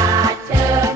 Hot tub.